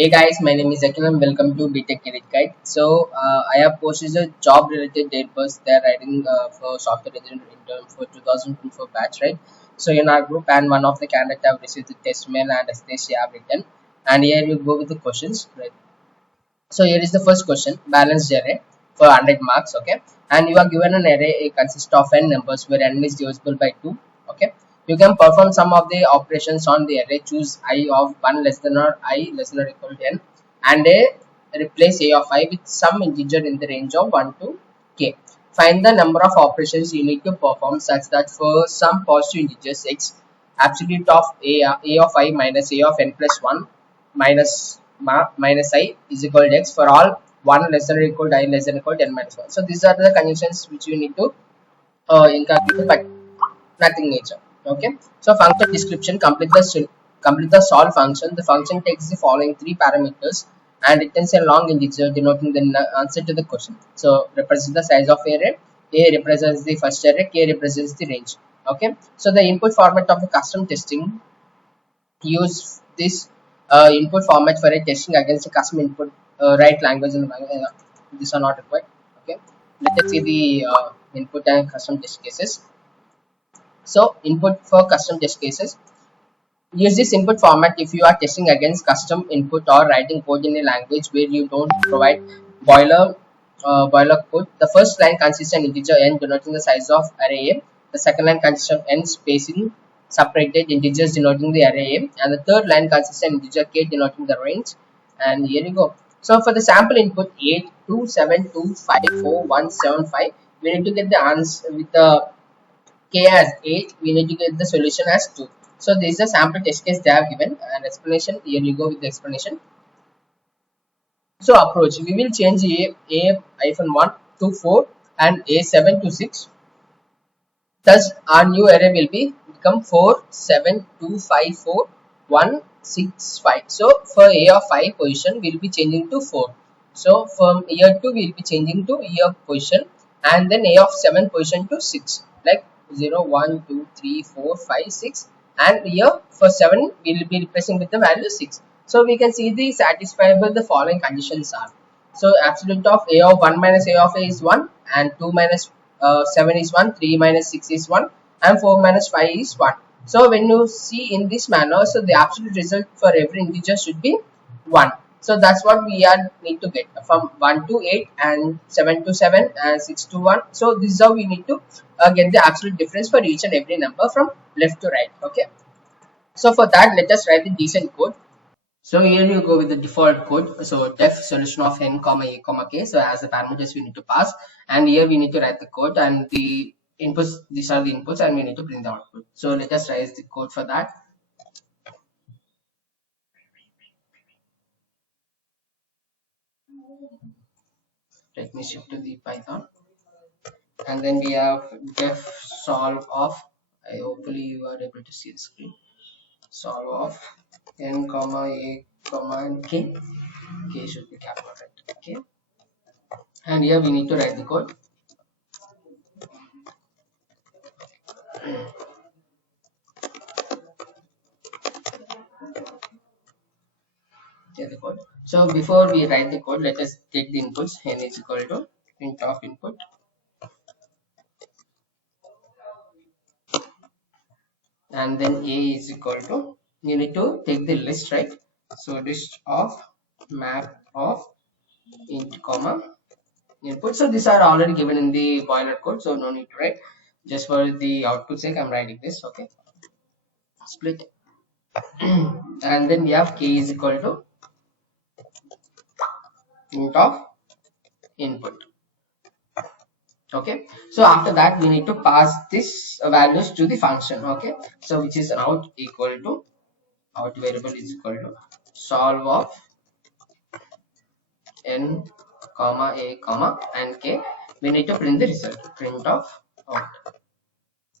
Hey guys, my name is Akhil and welcome to btech Career Guide. I have posted a job related Airbus they're writing for software engineer intern for 2024 batch, right? So in our group and one of the candidates have received the test mail and they have written, and here you go with the questions, right? So here is the first question: balanced array for 100 marks, okay? And you are given an array, it consists of n numbers where n is divisible by 2, okay? You can perform some of the operations on the array. Choose I of 1 less than or I less than or equal to n, and replace a of I with some integer in the range of 1 to k. Find the number of operations you need to perform such that for some positive integers x, absolute of a of I minus a of n plus 1 minus minus I is equal to x for all 1 less than or equal to I less than or equal to n minus 1. So these are the conditions which you need to incorporate, but nothing major. Okay. So function description: complete the solve function. The function takes the following three parameters and returns a long integer denoting the answer to the question. So represents the size of array, a represents the first array, k represents the range. Okay. So the input format of the custom testing: use this input format for a testing against a custom input, write language in the these are not required. Okay. Let us see the input and custom test cases. So input for custom test cases: use this input format if you are testing against custom input or writing code in a language where you don't provide boiler code. The first line consists of an integer n denoting the size of array A. The second line consists of n spacing separated integers denoting the array A, and the third line consists of an integer k denoting the range. And here you go. So for the sample input 827254175, we need to get the answer with the k as 8, we need to get the solution as 2. So this is a sample test case they have given, and explanation. Here you go with the explanation. So approach: we will change a-1 to 4 and a7 to 6. Thus our new array will be become 4 7 2 5 4 1 6 5. So for a of 5 position we will be changing to 4. So from year 2 we will be changing to year position, and then a of 7 position to 6, like 0 1 2 3 4 5 6, and here for 7 we will be replacing with the value 6. So we can see the satisfiable the following conditions are. So absolute of a of 1 minus a of a is 1, and 2 minus 7 is 1, 3 minus 6 is 1, and 4 minus 5 is 1. So when you see in this manner, so the absolute result for every integer should be 1. So that's what we are need to get from 1 to 8 and 7 to 7 and 6 to 1. So this is how we need to get the absolute difference for each and every number from left to right. Okay. So for that, let us write the decent code. So here you go with the default code. So def solution of n comma a comma k. So as the parameters we need to pass, and here we need to write the code, and the inputs, these are the inputs, and we need to print the output. So let us write the code for that. Let me shift to the Python, and then we have def solve of, hopefully you are able to see the screen, solve of n comma a comma and k. K should be capital, right? Okay, and here we need to write the code. The code. So before we write the code, let us take the inputs. N is equal to print of input, and then a is equal to, you need to take the list, right? So list of map of int comma input. So these are already given in the boiler code, so no need to write. Just for the output sake, I'm writing this. Okay, split and then we have k is equal to int of input. Okay, so after that we need to pass this values to the function. Okay, so which is out equal to, out variable is equal to solve of n comma a comma and k. We need to print the result, print of out.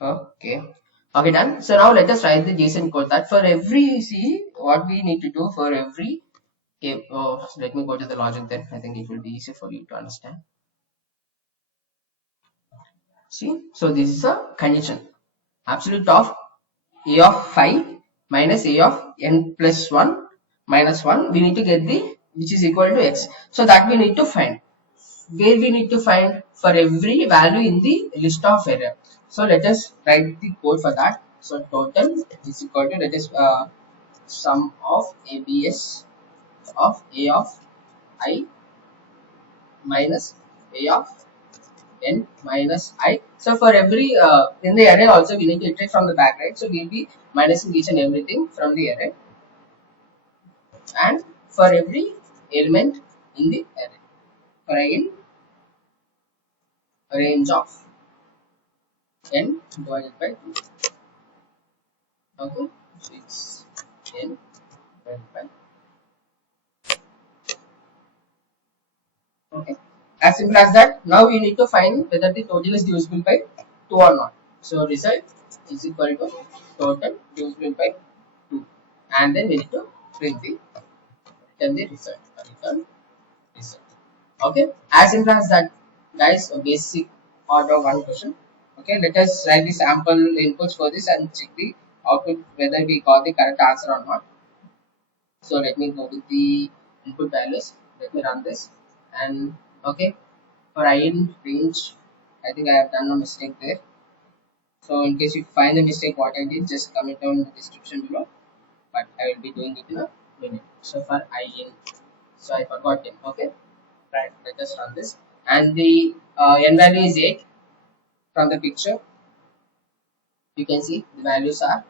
Okay, okay, done. So now let us write the JSON code that for every, see what we need to do for every. Let me go to the logic, then I think it will be easier for you to understand. See, so this is a condition: absolute of a of 5 minus a of n plus 1 minus 1, we need to get the which is equal to x. So that we need to find. Where we need to find for every value in the list of error. So let us write the code for that. So total is equal to, let us sum of abs of a of I minus a of n minus I. So for every in the array also we need to iterate from the back, right? So we'll be minusing each and everything from the array, and for every element in the array, for in range of n divided by 2. Okay, so it's n divided by, okay, as simple as that. Now we need to find whether the total is divisible by 2 or not. So result is equal to total divisible by 2, and then we need to print the return the result. Return result. Okay, as simple as that, guys. A basic order one question. Okay, let us write the sample inputs for this and check the output whether we got the correct answer or not. So let me go with the input values. Let me run this, and okay, for in range, I think I have done a mistake there. So in case you find the mistake what I did, just comment down in the description below, but I will be doing it in a minute. So for in, so I forgot it. Okay, right, let us run this, and the n value is 8 from the picture. You can see the values are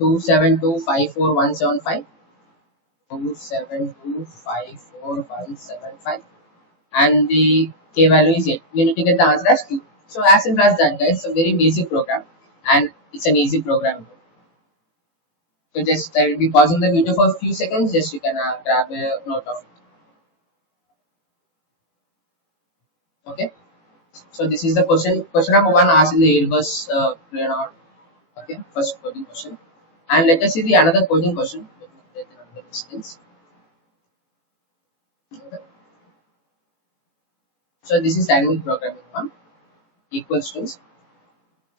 27254,175, 27254,175, and the k value is 8. We need to get the answer as 2. So as simple as that, guys. It's a very basic program, and it's an easy program. So just I will be pausing the video for a few seconds. Just you can grab a note of it. Okay. So this is the question. Question number 1 asked in the Airbus Renault. Okay, first coding question. And let us see the another coding question. Let me create another instance. Okay. So this is dynamic programming one, equal strings.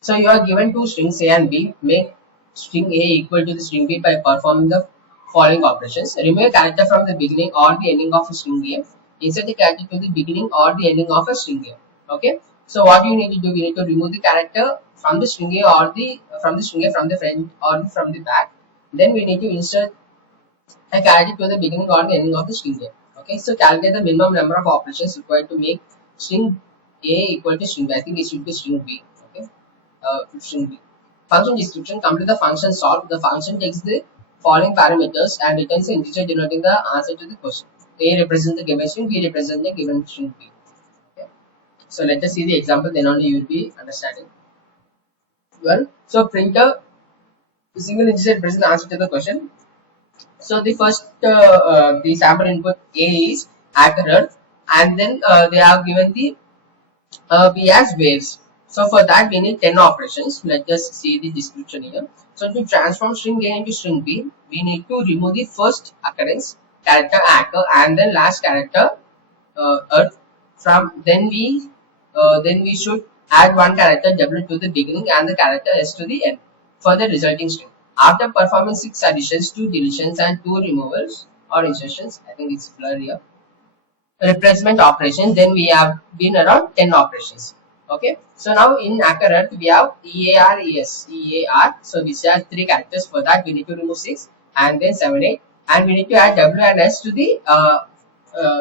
So you are given two strings A and B. Make string A equal to the string B by performing the following operations. Remove a character from the beginning or the ending of a string A. Insert a character to the beginning or the ending of a string A. Okay. So what you need to do, we need to remove the character from the string A or the from the string A from the front or from the back. Then we need to insert a character to the beginning or the ending of the string A. Okay. So calculate the minimum number of operations required to make string A equal to string B. I think it should be string B. Okay. String B. Function description. Complete the function solved. The function takes the following parameters and returns the integer denoting the answer to the question. A represents the given string, B represents the given string B. Okay. So let us see the example, then only you will be understanding. Well, so printer, the single integer represents the answer to the question. So the first the sample input A is accurate, and then they have given the B as waves. So for that we need 10 operations. Let us see the description here. So to transform string A into string B, we need to remove the first occurrence character anchor and then last character earth. From then we should add one character W to the beginning and the character S to the end for the resulting string. After performing 6 additions, 2 deletions and 2 removals or insertions, I think it's blur here, replacement operation, then we have been around 10 operations. Okay, so now in accurate we have EAR. So which has 3 characters. For that we need to remove 6 and then 7 8, and we need to add W and S to the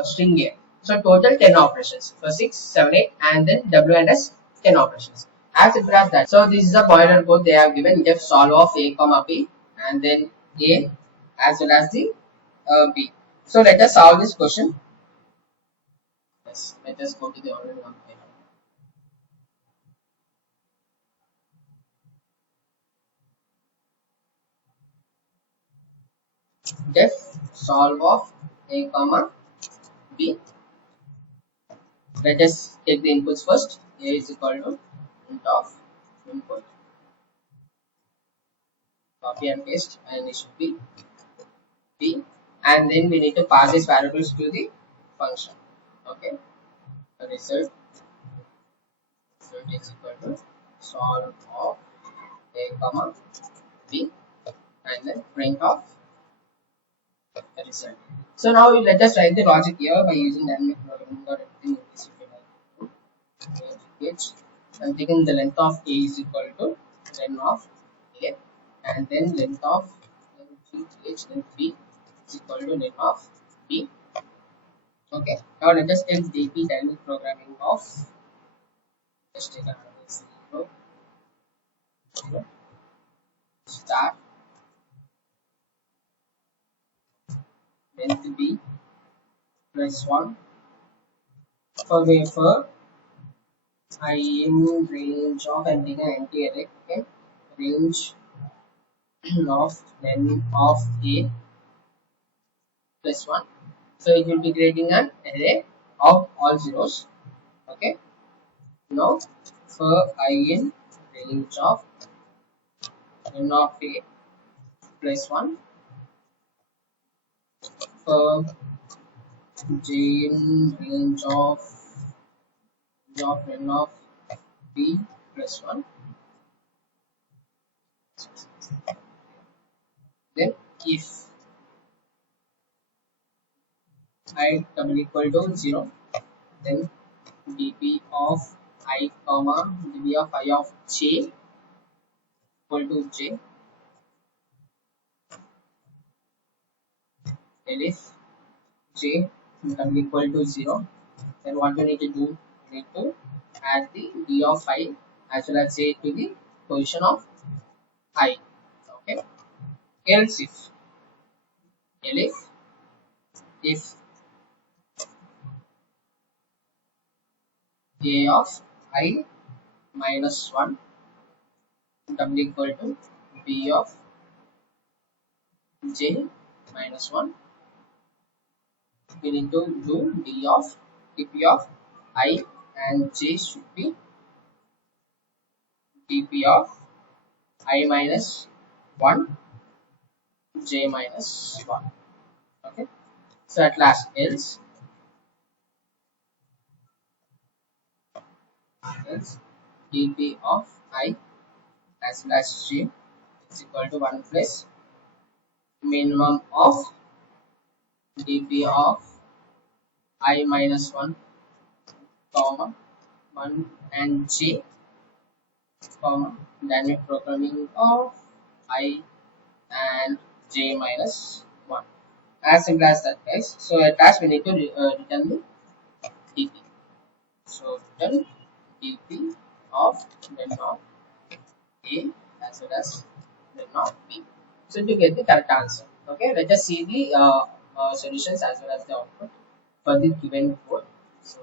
string A. So total 10 operations for 6 7 8 and then W and S 10 operations, as simple as that. So this is the boiler code they have given. Def solve of A comma B and then A as well as the B. So let us solve this question. Yes, let us go to the online compiler. Def solve of A comma B. Let us take the inputs first. A is equal to int of input, copy and paste, and it should be B, and then we need to pass these variables to the function. Okay, the result is equal to solve of A comma B, and then print off the result. So now let us write the logic here by using dynamic programming or everything in this if you like. I'm taking the length of A is equal to len of A, and then length of then B is equal to len of B. Okay, now let us take dp dynamic programming of, just take another 0, 0, start length B plus 1 for I in range of, I'm taking an empty array, okay, range of len of A plus 1. So it will be creating an array of all zeros. Okay. Now for I in range of len of A plus 1, for j in range of len of B plus 1, then if I double equal to 0, then dp of I comma dp of I of j equal to j, and if j double equal to 0, then what we need to do, we need to add the d of I as well as j to the position of I. Okay. Else if a of I minus 1 double equal to b of j minus 1, we need to do dp of I and j should be dp of I minus 1 j minus 1. Okay. So at last else dp of I as well as j is equal to 1 plus minimum of dp of I minus 1 comma 1 and j comma dynamic programming of I and j minus 1. As simple as that, guys. So at last we need to return the dp. So return dp of len of A as well as len of B. So to get the correct answer. Okay, let us see the solutions as well as the output for the given code. So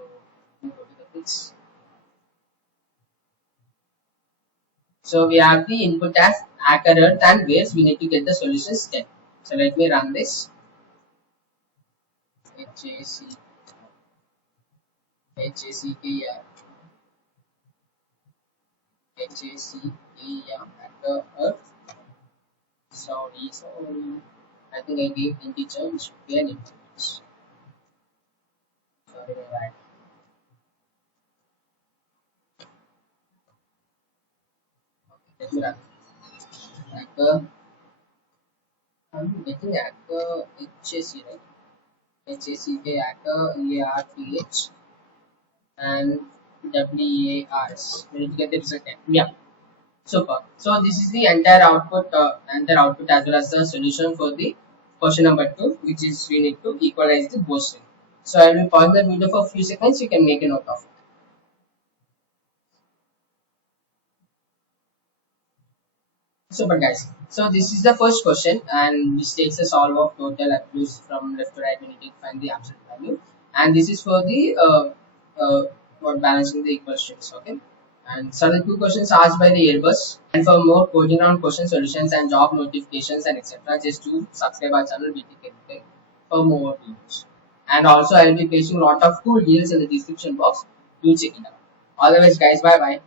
we go to the fix. So we have the input as accurate and where we need to get the solutions 10. So let me run this. Hacker. Sorry. I think I gave integer, it should be an integer. Sorry about that. Let me run. Hacker. I'm getting hacker HAC, right? HACK hacker EARTH and WARS. We need to get the result. Yeah. Super. So this is the entire output as well as the solution for the question number 2, which is we need to equalize the both sides. So I will pause the video for a few seconds. You can make a note of it. Super, guys. So this is the first question, and this takes a solve of total attributes from left to right. We need to find the absolute value, and this is for the for balancing the equations. Okay. And so the two questions asked by the Airbus. And for more coding round question solutions and job notifications and etc., just do subscribe our channel btech for more videos. And also I will be pasting a lot of cool deals in the description box. Do check it out. All the best, guys. Bye bye.